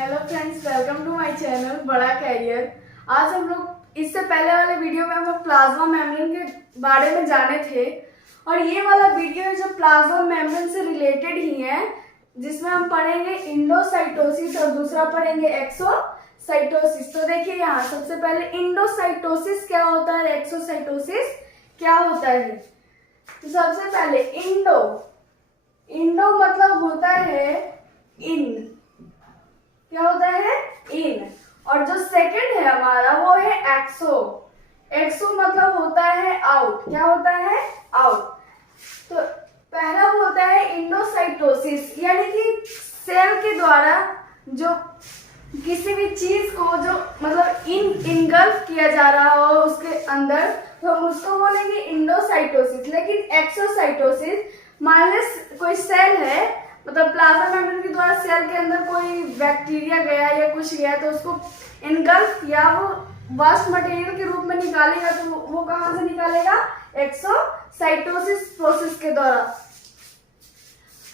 Hello friends, welcome to my channel बड़ा career. आज हम लोग इससे पहले वाले वीडियो में हम लोग प्लाज्मा मेम्ब्रेन के बारे में जाने थे और ये वाला वीडियो है जो प्लाज्मा मेम्ब्रेन से रिलेटेड ही है, जिसमें हम पढ़ेंगे इंडोसाइटोसिस और दूसरा पढ़ेंगे एक्सोसाइटोसिस। तो देखिए यहाँ सबसे पहले इंडोसाइटोसिस क्या होता है, एक्सोसाइटोसिस क्या होता है। तो सबसे पहले इंडो मतलब होता है इन, क्या होता है इन, और जो सेकंड है हमारा वो है एक्सो मतलब होता है आउट, क्या होता है आउट। तो पहला होता है इंडोसाइटोसिस, यानी कि सेल के द्वारा जो किसी भी चीज को जो मतलब इनगल्फ किया जा रहा हो उसके अंदर, तो हम उसको बोलेंगे इंडोसाइटोसिस। लेकिन एक्सोसाइटोसिस, मान लो कोई सेल है, मतलब प्लाज्मा मेम्ब्रेन के द्वारा सेल के अंदर कोई बैक्टीरिया गया या कुछ गया तो उसको इनगल्फ किया, वो वास्ट मटेरियल के रूप में निकालेगा। तो वो कहां से निकालेगा, एक्सोसाइटोसिस प्रोसेस के द्वारा।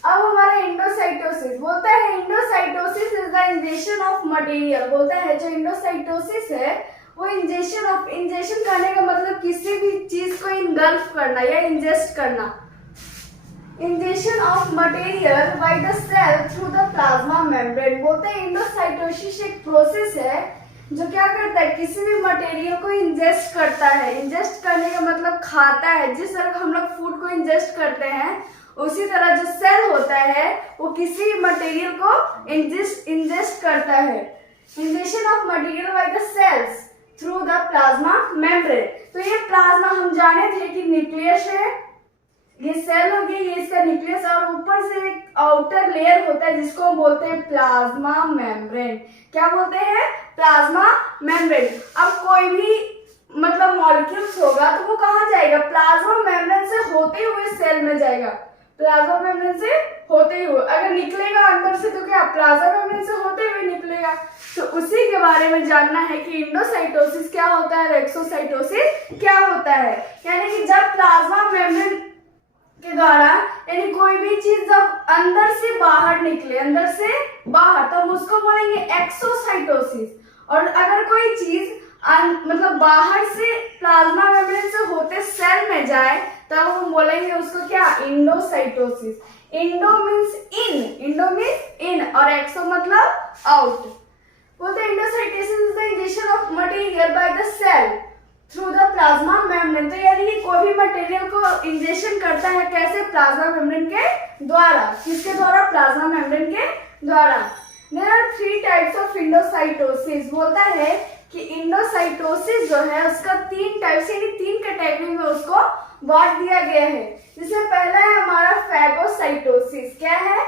अब हमारा इंडोसाइटोसिस बोलता है, endocytosis is the injection of material. बोलता है जो इंडोसाइटोसिस है वो इंजेक्शन करने का मतलब किसी भी चीज को इनगल्फ करना या इंजेस्ट करना। Injection of material by the cell through the plasma membrane. बोलते हैं इंडोसाइटोसिस एक प्रोसेस है जो क्या करता है, किसी भी मटेरियल को इंजेस्ट करता है। इंजेस्ट करने का मतलब खाता है। जिस तरह हम लोग फूड को इंजेस्ट करते हैं उसी तरह जो सेल होता है वो किसी मटेरियल को इंजेस्ट करता है। Injection of material by the cells through the plasma membrane. तो ये प्लाज्मा हम जाने थे कि न्यूक्लियस है, ये सेल हो गई, ये इसका न्यूक्लियस, और ऊपर से एक आउटर लेयर होता है जिसको हम बोलते हैं प्लाज्मा मेम्ब्रेन। क्या बोलते हैं, प्लाज्मा मेम्ब्रेन। अब कोई भी मतलब मॉलिक्यूल्स होगा तो वो कहाँ जाएगा, प्लाज्मा मेम्ब्रेन से होते हुए सेल में जाएगा। प्लाज्मा मेम्ब्रेन से होते हुए अगर निकलेगा अंदर से तो क्या प्लाज्मा मेम्ब्रेन से होते हुए निकलेगा। तो उसी के बारे में जानना है कि इंडोसाइटोसिस क्या होता है और एक्सोसाइटोसिस क्या होता है। यानी कि जब प्लाज्मा मेम्ब्रेन के द्वारा यानी कोई भी चीज जब अंदर से बाहर निकले, अंदर से बाहर, तो हम उसको बोलेंगे एक्सोसाइटोसिस। और अगर कोई चीज मतलब बाहर से प्लाज्मा मेम्ब्रेन से होते सेल में जाए तब हम बोलेंगे उसको क्या, इंडोसाइटोसिस। इंडो मीन्स इन और एक्सो मतलब आउट। बोलते हैं endocytosis is the injection of material by the cell through the plasma membrane. तो यानी कि कोई भी मटेरियल को इंजेक्शन करता है, कैसे, प्लाज्मा मेम्ब्रेन के द्वारा। किसके द्वारा, प्लाज्मा मेम्ब्रेन के द्वारा। There are 3 types of endocytosis. बोलता है कि इंडोसाइटोसिस जो है उसका 3 टाइप्स यानी 3 कैटेगरी में उसको बांट दिया गया है। जिससे पहला है हमारा फैगोसाइटोसिस। क्या है,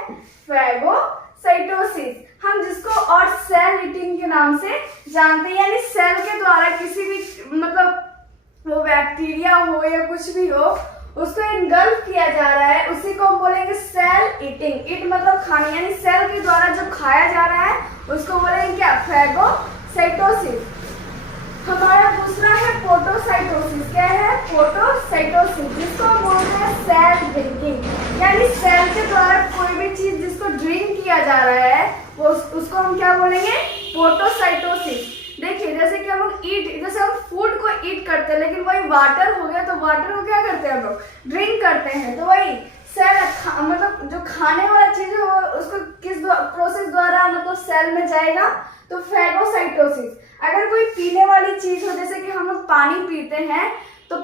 फैगोसाइटोसिस, हम जिसको और सेल ईटिंग के नाम से जानते हैं। यानी सेल के द्वारा किसी भी मतलब वो बैक्टीरिया हो या कुछ भी हो उसको इनगल्फ किया जा रहा है, उसी को हम बोलेंगे सेल ईटिंग। इट मतलब खाना, यानी सेल के द्वारा जो खाया जा रहा है उसको बोलेंगे क्या, फैगोसाइटोसिस। हमारा दूसरा है पोटोसाइटोसिस। क्या है, पोटोसाइटोसिस, जिसको हम बोलते हैं सेल ड्रिंकिंग। यानी सेल के द्वारा कोई भी चीज जिसको ड्रिंक किया जा रहा है वो उसको हम क्या बोलेंगे, पोटोसाइटोसिस। देखिए जैसे कि हम लोग जैसे हम फूड को ईट करते हैं, लेकिन वही वाटर हो गया तो वाटर को क्या करते हैं हम लोग, ड्रिंक करते हैं। तो वही सेल मतलब जो खाने वाला चीज है वो उसको किस प्रोसेस द्वारा मतलब सेल में जाएगा, तो फैगोसाइटोसिस। अगर कोई पीने वाली चीज हो, जैसे कि हम लोग पानी पीते हैं तो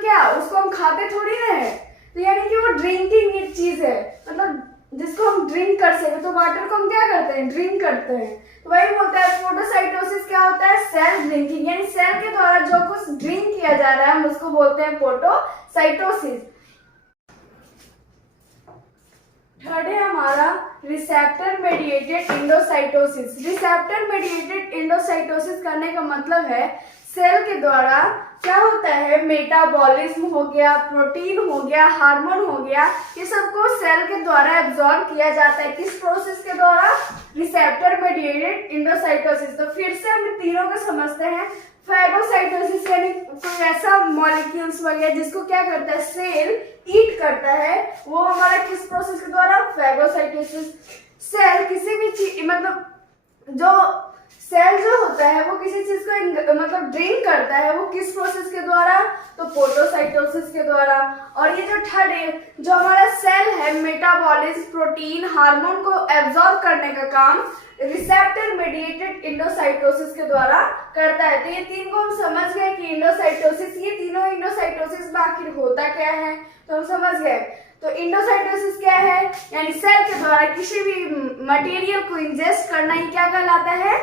क्या उसको हम खाते थोड़ी ना है, तो यानी कि वो ड्रिंकिंग चीज है, मतलब जिसको हम ड्रिंक कर सके। तो वाटर को हम क्या करते हैं, ड्रिंक करते हैं। तो वही बोलता है पोटोसाइटोसिस क्या होता है, सेल ड्रिंकिंग, यानी सेल के द्वारा जो कुछ ड्रिंक किया जा रहा है हम उसको बोलते हैं पोटोसाइटोसिस। थर्ड है हमारा receptor mediated endocytosis. Receptor mediated endocytosis करने का मतलब है सेल के द्वारा क्या होता है, मेटाबॉलिज्म हो गया, प्रोटीन हो गया, हार्मोन हो गया, ये सबको सेल के द्वारा एब्जॉर्ब किया जाता है। किस प्रोसेस के द्वारा, रिसेप्टर मेडिएटेड इंडोसाइटोसिस। तो फिर से हम तीनों को समझते हैं। फैगोसाइटोसिस यानी कोई ऐसा मॉलिक्यूल्स वगैरह जिसको क्या करता है, सेल ईट करता है, वो हमारा किस प्रोसेस के द्वारा, फैगोसाइटोसिस। सेल किसी भी चीज मतलब जो सेल जो होता है वो किसी चीज को मतलब ड्रिंक करता है, वो किस प्रोसेस के द्वारा? तो फोटोसाइटोसिस के द्वारा। और ये जो थर्ड है, जो हमारा सेल है मेटाबॉलिज्म, प्रोटीन, हार्मोन को एब्जॉर्ब करने का काम रिसेप्टर मेडिएटेड इंडोसाइटोसिस के द्वारा करता है। तो ये तीन को हम समझ गए कि इंडोसाइटोसिस, ये तीनों इंडोसाइटोसिस में आखिर होता क्या है, तो हम समझ गए। तो इंडोसाइटोसिस क्या है? यानी सेल के द्वारा किसी भी मटेरियल को इंजेस्ट करना ही क्या कहलाता है?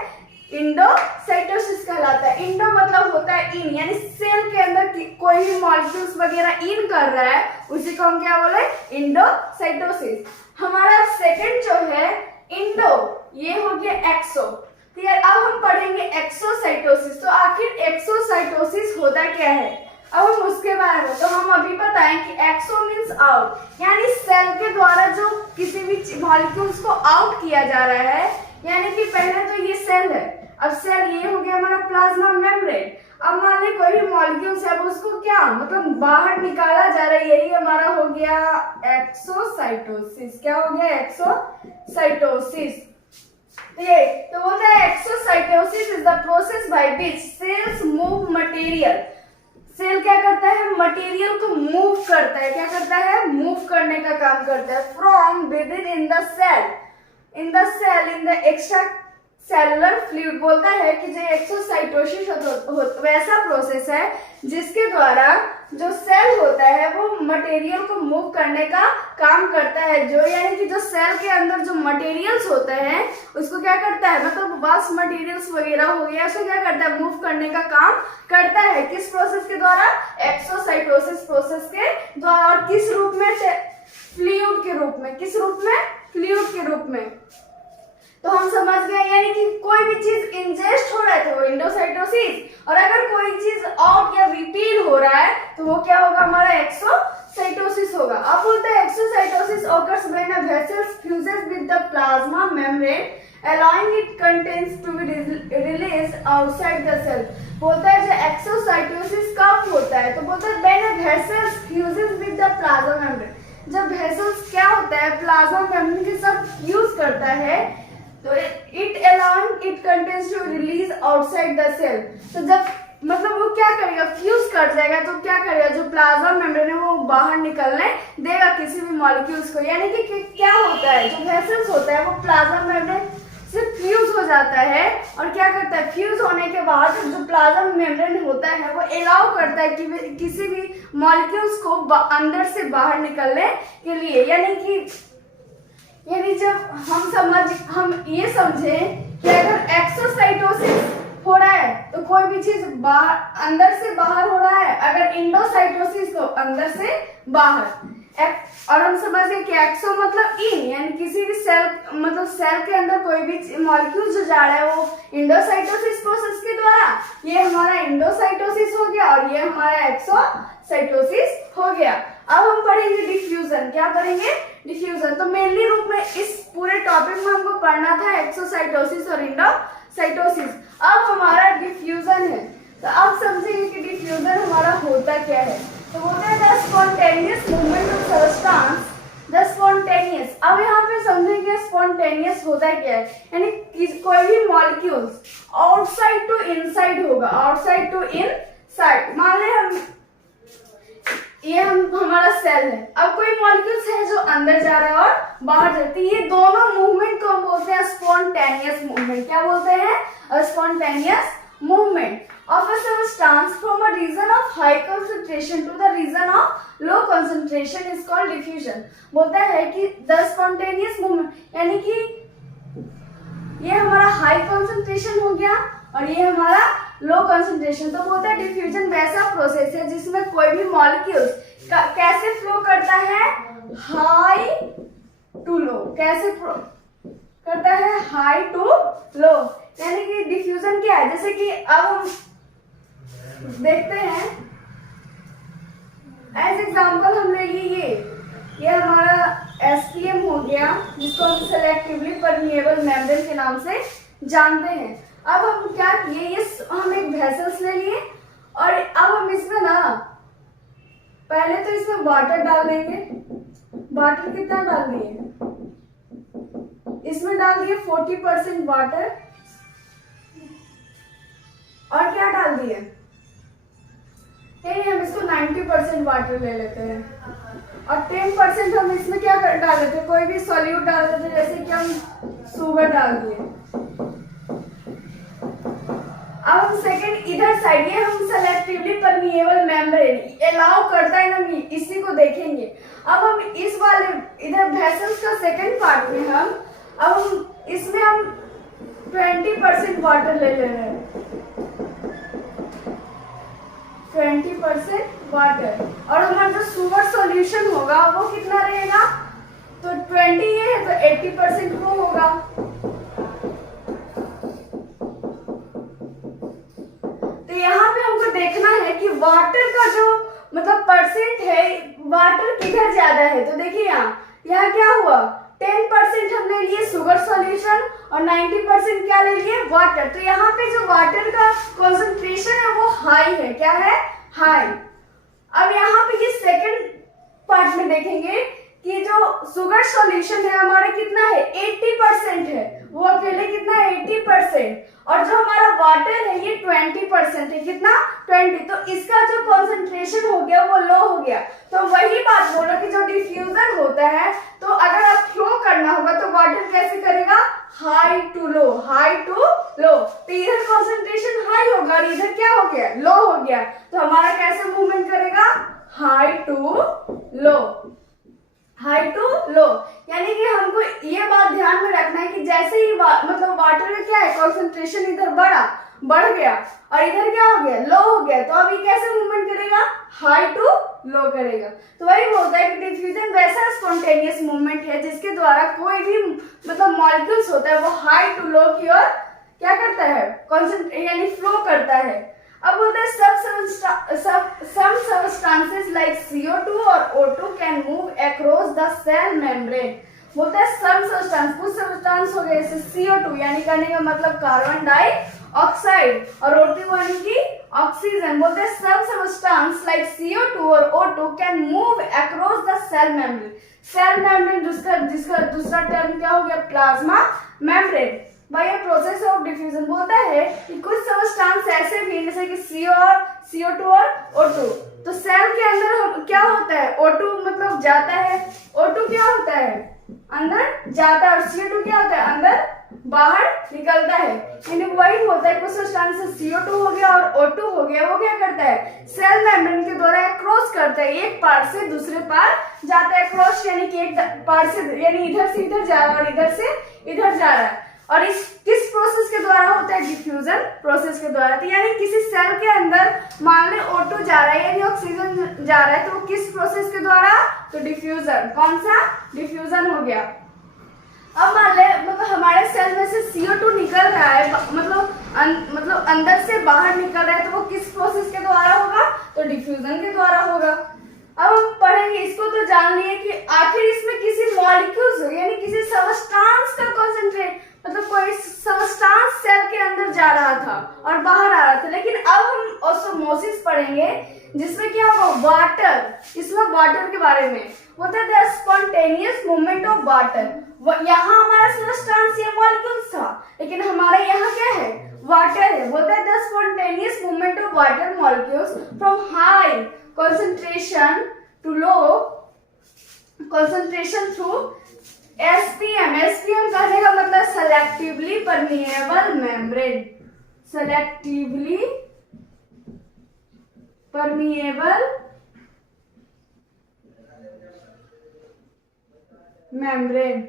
इंडोसाइटोसिस कहलाता है। इंडो मतलब होता है इन, यानी सेल के अंदर कोई भी मॉलिक्यूल्स वगैरह इन कर रहा है, उसी को हम क्या बोले? इंडोसाइटोसिस। हमारा सेकंड जो है इंडो, ये हो गया एक्सो। क्लियर? अब हम पढ़ेंगे एक्सोसाइटोसिस। तो आखिर एक्सोसाइटोसिस होता क्या है, अब हम उसके बारे में। तो हम अभी बताएं कि एक्सो मीन्स आउट, यानी सेल के द्वारा जो किसी भी मॉलिक्यूल्स को आउट किया जा रहा है। यानी कि पहले तो ये सेल है, अब सेल ये हो गया हमारा प्लाज्मा मेम्ब्रेन। अब मान ली कोई भी मॉलिक्यूल्स है, वो उसको क्या मतलब बाहर निकाला जा रहा है, यही हमारा हो गया एक्सोसाइटोसिस। क्या हो गया? एक्सोसाइटोसिस। तो बोलता है exocytosis is the process by which cells move material. Cell क्या करता है? मटेरियल को मूव करता है। क्या करता है? मूव करने का काम करता है। From within in the cell, in the extra cellular fluid. बोलता है कि जो एक्सोसाइटोसिस वैसा प्रोसेस है जिसके द्वारा जो सेल होता है वो मटेरियल को मूव करने का काम करता है। जो यानी कि जो सेल के अंदर जो मटेरियल्स होते हैं उसको क्या करता है, मतलब वास्ट मटेरियल्स वगैरह हो गया, उसको क्या करता है? मूव करने का काम करता है। किस प्रोसेस के द्वारा? एक्सोसाइटोसिस प्रोसेस के द्वारा। और किस रूप में? फ्लूइड के रूप में। किस रूप में? फ्लूइड के रूप में। तो हम समझ गए, यानी कि कोई भी चीज इंजेस्ट हो रहा है तो वो इंडोसाइटोसिस, और अगर कोई चीज आउट या रिपील हो रहा है तो वो क्या होगा? हमारा एक्सोसाइटोसिस होगा। अब बोलते हैं exocytosis occurs when a vessel fuses with the plasma membrane, allowing its contents to be released outside the cell। बोलता है जो एक्सोसाइटोसिस कब होता है, तो बोलता है when a vessel fuses with the plasma membrane। जब वेसल्स क्या होता है? प्लाज्मा मेम्ब्रेन के साथ फ्यूज करता है, तो it allowing it contents to release outside the cell. तो जब मतलब वो क्या करेगा? फ्यूज कर जाएगा, तो क्या करेगा? जो प्लाज्मा मेम्ब्रेन है वो बाहर निकलने देगा किसी भी मॉलिक्यूल्स को। यानी कि क्या होता है? जो वेसल्स होता है वो प्लाज्मा मेम्ब्रेन से फ्यूज हो जाता है, और क्या करता है? फ्यूज होने के बाद जो प्लाज्मा मेम्ब्रेन होता है वो अलाउ करता है कि किसी भी मॉलिक्यूल्स को अंदर से बाहर निकलने के लिए। यानी जब हम ये समझे कि अगर एक्सोसाइटोसिस हो रहा है तो कोई भी चीज बाहर अंदर से बाहर हो रहा है, अगर इंडोसाइटोसिस तो अंदर से बाहर। और हम समझ गए कि एक्सो मतलब इन, यानी किसी भी सेल मतलब सेल के अंदर कोई भी मॉलिक्यूल जो जा रहा है वो इंडोसाइटोसिस प्रोसेस के द्वारा। ये हमारा इंडोसाइटोसिस हो गया और ये हमारा एक्सोसाइटोसिस हो गया। अब हम पढ़ेंगे डिफ्यूजन। क्या पढ़ेंगे? डिफ्यूजन। तो मेनली रूप में इस पूरे टॉपिक में हमको पढ़ना था एक्सोसाइटोसिस और इंडोसाइटोसिस। अब हमारा डिफ्यूजन है, तो अब समझेंगे कि डिफ्यूजन हमारा होता क्या है। तो होता है the spontaneous movement of substance, the spontaneous. अब यहाँ पे समझेंगे स्पॉन्टेनियस होता क्या है, यानी कोई भी मॉलिक्यूल्स आउटसाइड टू इनसाइड होगा, आउटसाइड टू इनसाइड। मान ले ये हमारा सेल है, अब कोई मॉलिक्यूल्स है जो अंदर जा रहा है और बाहर जाती है, ये दोनों मूवमेंट को हम बोलते हैं स्पॉन्टेनियस मूवमेंट। क्या बोलते हैं? Spontaneous movement of a substance from a region of high concentration to the region of low concentration is called diffusion। बोलता है कि the spontaneous movement, यानी कि ये हमारा हाई कंसंट्रेशन हो गया और ये हमारा लो कंसंट्रेशन। तो बोलता है डिफ्यूजन वैसा प्रोसेस है जिसमें कोई भी मॉलिक्यूल कैसे फ्लो करता है? हाई टू लो। कैसे करता है? High to low. यानी कि डिफ्यूजन क्या है? जैसे कि अब हम देखते हैं, एज एग्जाम्पल हम ले ये हमारा SPM हो गया, जिसको हम सेलेक्टिवली परमिएबल मेम्ब्रेन के नाम से जानते हैं। अब हम क्या किए, ये हम एक वेसल्स ले लिए और अब हम इसमें ना पहले तो इसमें वाटर डाल देंगे। वाटर कितना डाल दिए? इसमें डाल दिए 40% वाटर और क्या डाल दिए, नहीं हम इसको 90% वाटर ले लेते हैं और 10% हम इसमें क्या डाल देते हैं, कोई भी सॉल्यूट डाल देते हैं, जैसे कि हम शुगर डाल दिए। अब हम सेकंड इधर साइड, ये हम सेलेक्टिवली परमिएबल मेम्ब्रेन अलाउ करता है ना, इसी को देखेंगे। अब हम इस वाले इधर वेसल्स का सेकंड पार्ट में हम इसमें हम 20% वाटर ले रहे हैं, 20% वाटर, और हमारा जो शुगर सॉल्यूशन होगा वो कितना रहेगा, तो 20 ये है तो 80% वो होगा। तो यहाँ पे हमको देखना है कि वाटर का जो मतलब परसेंट है, वाटर किधर ज्यादा है। तो देखिए यहाँ क्या हुआ, 10% हमने लिए शुगर सॉल्यूशन और 90% क्या ले लिए, वाटर। तो यहाँ पे जो वाटर का कॉन्सेंट्रेशन है वो हाई है, क्या है, हाई। अब यहाँ पे ये सेकंड पार्ट में देखेंगे कि जो शुगर सॉल्यूशन है हमारा कितना है, 80% है, वो अकेले कितना है, 80%, और जो हमारा वाटर है ये 20% है, कितना, 20। तो इसका जो कॉन्सेंट्रेशन हो गया वो लो हो गया। तो वही बात बोलो कि जो डिफ्यूजन होता है, तो अगर आप फ्लो करना होगा तो वाटर कैसे करेगा, high to low, high to low. तो इधर कॉन्सेंट्रेशन हाई होगा और इधर क्या हो गया, लो हो गया। तो हमारा कैसे मूवमेंट करेगा, high to low, high to low. यानी कि हमको ये बात ध्यान में रखना है कि जैसे ही मतलब वाटर का क्या है, कॉन्सेंट्रेशन इधर बढ़ गया और इधर क्या हो गया, लो हो गया। तो अब ये कैसे मूवमेंट करेगा, हाई टू लो करेगा। तो वही बोलता है कि डिफ्यूजन वैसा स्पॉन्टेनियस मूवमेंट है जिसके द्वारा कोई भी मतलब मॉलिक्यूल्स होता है वो हाई टू लो की ओर क्या करता है, कॉन्सेंट्रेट यानी फ्लो करता है। अब बोलते हैं some substances like CO2 और O2 can move across the cell membrane। बोलते हैं some substance, कुछ सब्सटेंस हो गए जैसे CO2 यानी कहने का मतलब कार्बन डाइऑक्साइड और O2 यानी कि ऑक्सीजन। बोलते हैं some substance like CO2 और O2 can move across the cell membrane। Cell membrane जिसका दूसरा टर्म क्या हो गया, plasma membrane. By a process of diffusion बोलता है कि कुछ सब्सटेंस ऐसे भी जैसे कि CO2 और O2, तो सेल के अंदर हम क्या होता है, O2 मतलब जाता है, O2 क्या होता है, अंदर जाता है, और CO2 क्या होता है, अंदर बाहर निकलता है। यानी वही होता है, कुछ सब्सटेंस CO2 हो गया और O2 हो गया, वो क्या करता है, सेल मेम्ब्रेन के द्वारा क्रॉस करता है, एक पार्ट से दूसरे पार्ट जाता है। क्रॉस यानी कि एक पार्ट से यानी इधर से इधर जा रहा है और इधर से इधर जा रहा है। और इस किस प्रोसेस के द्वारा होता है, डिफ्यूजन प्रोसेस के द्वारा। तो यानी किसी सेल के अंदर मान ले O2 जा रहा है यानी ऑक्सीजन जा रहा है, तो किस प्रोसेस के द्वारा, तो डिफ्यूजन। कौन सा, डिफ्यूजन हो गया। अब मान ले मतलब हमारे सेल में से CO2 निकल रहा है, मतलब अंदर से बाहर निकल रहा है, तो वो किस प्रोसेस के द्वारा होगा, तो डिफ्यूजन के द्वारा होगा। अब हम पढ़ेंगे इसको, तो जान लिए कि आखिर इसमें किसी मॉलिक्यूल्स यानी किसी सब्सटेंस का कॉन्सेंट्रेट मतलब कोई सब्सटेंस सेल के अंदर जा रहा था और बाहर आ रहा था। लेकिन अब हम ऑस्मोसिस पढ़ेंगे जिसमें क्या होगा, वाटर, इसमें वाटर के बारे में होता है the spontaneous movement of water. यहाँ हमारा सब्सटेंस या मॉलिक्यूल्स था, लेकिन हमारा यहाँ क्या है, वाटर है। बोलता है the spontaneous movement of water molecules from high concentration to low concentration through SPM। SPM कहने का मतलब selectively permeable membrane, selectively permeable membrane.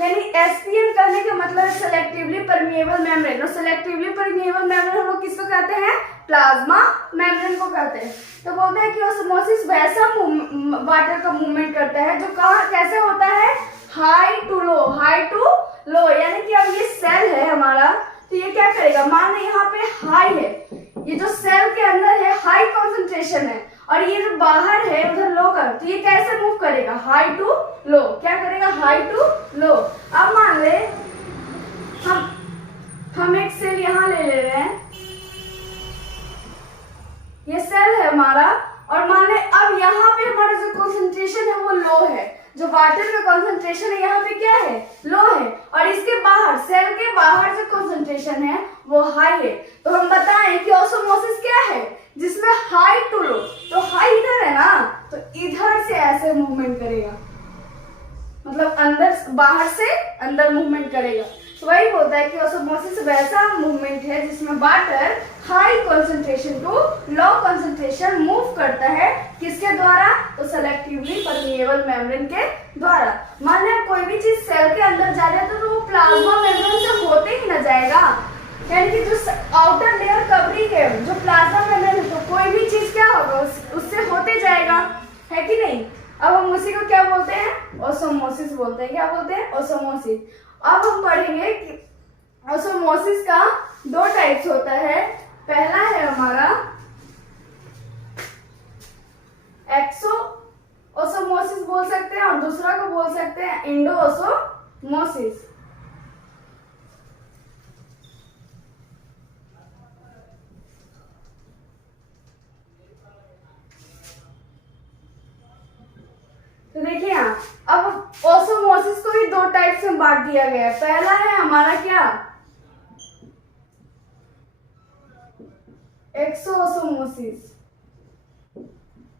यानी SPM कहने का मतलब है सेलेक्टिवली परमिएबल मेम्ब्रेन, और सेलेक्टिवली परमिएबल मेम्ब्रेन हम लोग किसको कहते हैं, प्लाज्मा मेम्ब्रेन को कहते हैं। तो बोलते हैं कि ऑस्मोसिस वैसा वाटर का मूवमेंट करता है जो कहाँ कैसे होता है, high to low, high to low. यानी कि अब ये सेल है हमारा, तो ये क्या करेगा, मान लो यहाँ पे हाई है, ये जो सेल के अंदर है हाई कॉन्सेंट्रेशन है, और ये जो बाहर है उधर लो कर, तो ये कैसे मूव करेगा, हाई टू लो। क्या करेगा, हाई टू लो। अब मान ले हम एक सेल यहाँ ले रहे हैं, ये सेल है हमारा, और मान ले अब यहाँ पे हमारा जो कॉन्सेंट्रेशन है वो लो है, जो वाटर का कॉन्सेंट्रेशन है यहाँ पे क्या है, लो है, और इसके बाहर, सेल के बाहर जो कॉन्सेंट्रेशन है वो हाई है। तो हम बताएं कि ऑस्मोसिस क्या है, जिसमें हाई टू लो, तो हाई इधर है ना, तो इधर से ऐसे मूवमेंट करेगा, मतलब अंदर, बाहर से अंदर मूवमेंट करेगा। तो वही बोलता है कि ऑस्मोसिस वैसा मूवमेंट है जिसमें water high concentration to low concentration move करता है, किसके द्वारा, तो सेलेक्टिवली परमिएबल मेम्ब्रेन के द्वारा। मान लें कोई भी चीज सेल के अंदर जा रहा है तो वो प्लाज्मा मेम्ब्रेन से होते ही न जाएगा, यानी कि जो आउटर लेयर कवरिंग है, जो प्लाज्मा मेम्ब्रेन है, तो कोई भी चीज क्या होगा उससे होते जाएगा, है कि नहीं। अब हम उसी को क्या बोलते हैं, ऑस्मोसिस बोलते हैं। क्या बोलते हैं, ऑस्मोसिस। अब हम पढ़ेंगे कि ऑस्मोसिस का दो टाइप्स होता है। पहला है हमारा एक्सो ऑस्मोसिस बोल सकते हैं, और दूसरा को बोल सकते हैं इंडो ऑस्मोसिस। तो देखिए यहाँ अब ऑस्मोसिस को भी दो टाइप से बांट दिया गया है। पहला है हमारा क्या, एक्सो ऑस्मोसिस,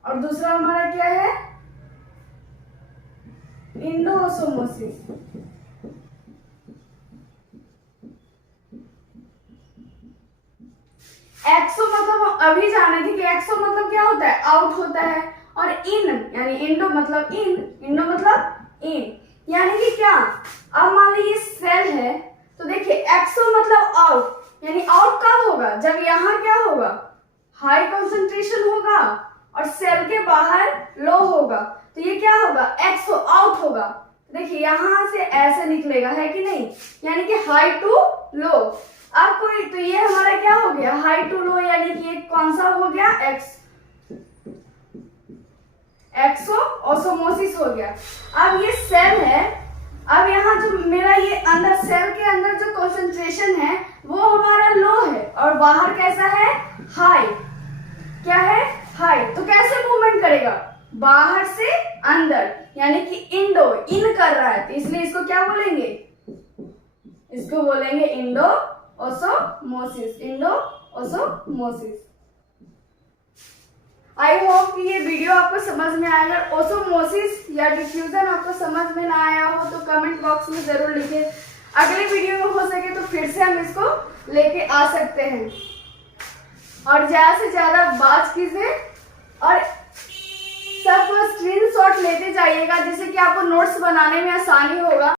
और दूसरा हमारा क्या है, इंडो ऑस्मोसिस। एक्सो मतलब हम अभी जाने थे कि एक्सो मतलब क्या होता है, आउट होता है, और इन यानी इंडो मतलब इंडो मतलब इन, यानी कि क्या, अब मान लीजिए सेल है, तो देखिए एक्सो मतलब आउट, यानी आउट कब होगा, जब यहाँ क्या होगा, हाई कंसंट्रेशन होगा और सेल के बाहर लो होगा, तो ये क्या होगा, एक्सो आउट होगा। देखिए यहाँ से ऐसे निकलेगा, है कि नहीं, यानी कि हाई टू लो। अब कोई, तो ये हमारा क्या हो गया, हाई टू लो, यानी कि एक कौन सा हो गया, एक्सो ऑस्मोसिस हो गया। अब ये सेल है, अब यहाँ जो मेरा ये अंदर सेल के अंदर जो कंसंट्रेशन है वो हमारा लो है, और बाहर कैसा है, हाई। क्या है, हाई। तो कैसे मूवमेंट करेगा, बाहर से अंदर, यानी कि इंडो, इन कर रहा है, तो इसलिए इसको क्या बोलेंगे, इसको बोलेंगे Indo osmosis, Indo osmosis. I hope कि ये वीडियो आपको समझ में आएगा। ऑस्मोसिस या डिफ्यूजन आपको समझ में ना आया हो तो कमेंट बॉक्स में जरूर लिखिए। अगले वीडियो में हो सके तो फिर से हम इसको लेके आ सकते हैं, और ज्यादा से ज्यादा बात कीजिए और सब स्क्रीनशॉट लेते जाइएगा, जिससे कि आपको नोट्स बनाने में आसानी होगा।